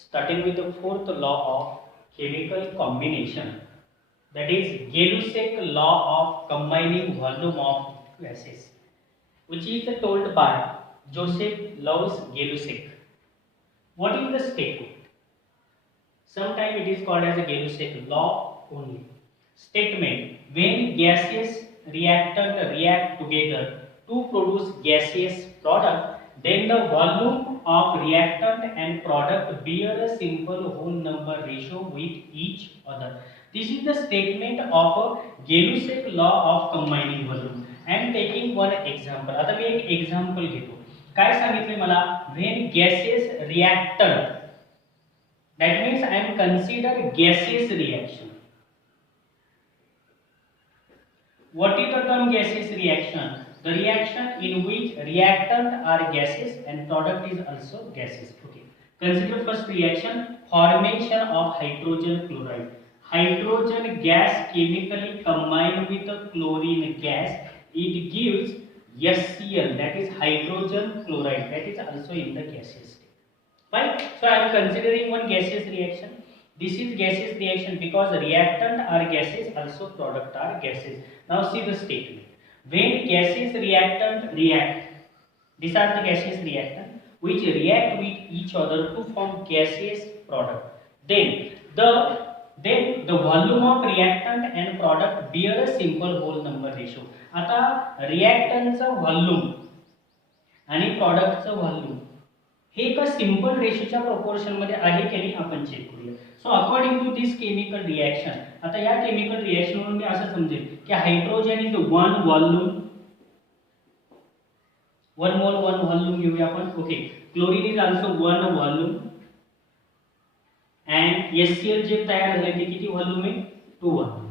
starting with the fourth law of chemical combination, that is Gay-Lussac law of combining volume of gases, which is told by Joseph Louis Gay-Lussac. What is the statement? Sometimes it is called as a Gay-Lussac law only. Statement: when gaseous reactant react together to produce gaseous product, then the volume of reactant and product bear a simple whole number ratio with each other. This is the statement of a Gay-Lussac law of combining volume. I am taking one example. आता मी एक example घेतो. काय सांगितले मला? When gaseous reactant, that means I am consider gaseous reaction. What is the term gaseous reaction? The reaction in which reactant are gases and product is also gases. Okay. Consider first reaction, formation of hydrogen chloride. Hydrogen gas chemically combined with a chlorine gas, it gives HCl, that is hydrogen chloride, that is also in the gaseous state. Right? So I am considering one gaseous reaction. This is gaseous reaction because reactant are gases, also product are gases. Now see the statement. When gaseous reactant react, these are the gaseous reactant which react with each other to form gaseous product. Then the volume of reactant and product bear a simple whole number ratio. आता reactantचा volume आणि productचा volume हे एका simple रेशोच्या proportion मध्ये आहे की नाही आपण check करूया. So according to this chemical reaction, आता या केमिकल रिएक्शन वरून मी असं समजेल की hydrogen is one volume, one mole one volume घेऊया आपण. Okay, chlorine is also one volume and HCl जे तयार झाले ते किती व्हॉल्यूम आहे? 2 व्हॉल्यूम.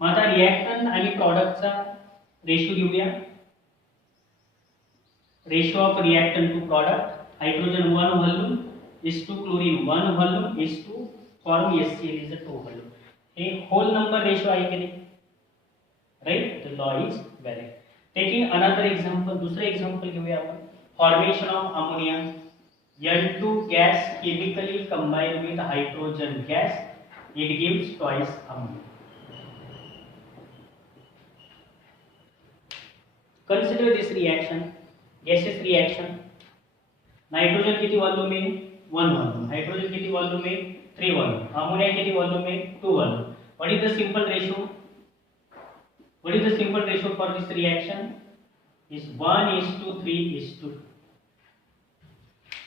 मग आता रिएक्टंट आणि प्रॉडक्टचा रेशो घेऊया. Ratio of reactant to product, hydrogen 1 volume is to chlorine 1 volume is to form HCl is a 2 volume. A whole number ratio आहे की नाही? Right? The law is valid. Taking another example, दूसरे example घेऊया आपण. Formation of ammonia. N2 gas chemically combined with hydrogen gas, it gives twice ammonia. Consider this reaction, gaseous reaction. Nitrogen किती volume आहे? 1 volume. Hydrogen किती volume आहे? 3 volume. Ammonia किती volume आहे? 2 volume. What is the simple ratio? What is the simple ratio for this reaction? Is 1:3:2.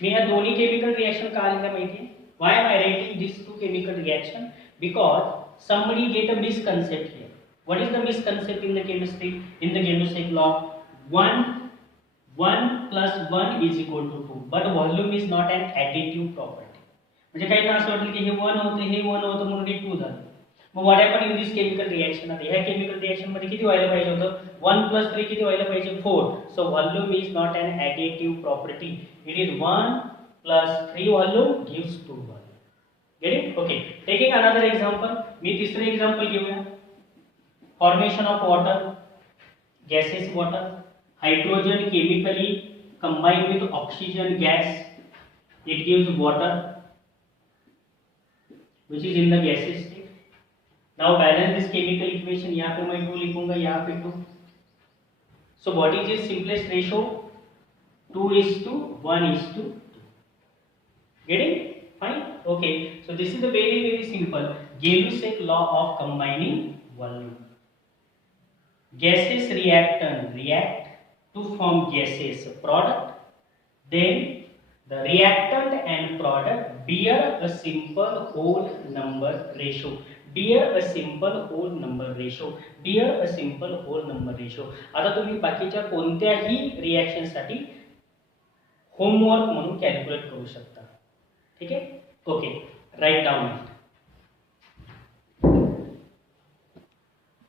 मी या दोन्ही chemical reaction का लिहिलं माहिती आहे? Why am I writing this two chemical reaction? Because somebody get a misconcept here. What is the misconcept in the chemistry? In the Gay-Lussac law, 1 plus 1 is equal to 2, but volume is not an additive property. म्हणजे काही असं वाटलं की हे 1 होतं हे 1 होतं म्हणून हे 2 झालं. मग what happen in this chemical reaction? आता ह्या केमिकल रिएक्शन मध्ये किती व्हायला पाहिजे होतं? 1 + 3 किती व्हायला पाहिजे? 4. So volume is not an additive property. It is 1 + 3 volume gives 2 volume. Get it? Okay. Taking another example, मी तिसरे example घेऊया. Formation of water, gaseous water. Hydrogen chemically combined with oxygen gas, it gives water which is in the gaseous state. Now balance this chemical equation. यहाँ पे मैं 2 लिखूंगा, यहाँ पे 2. So what is its simplest ratio? 2:1:2. Getting? Fine? Okay. So this is the very simple Gay-Lussac law of combining volume. Gaseous reactant react to form gaseous product, then the reactant and product bear a simple whole number ratio. Bear a simple whole number ratio. Bear a simple whole number ratio. आता तुम्ही बाकीच्या कोणत्याही reaction साठी homework म्हणून calculate करू शकता. ठीक आहे? Okay, write down.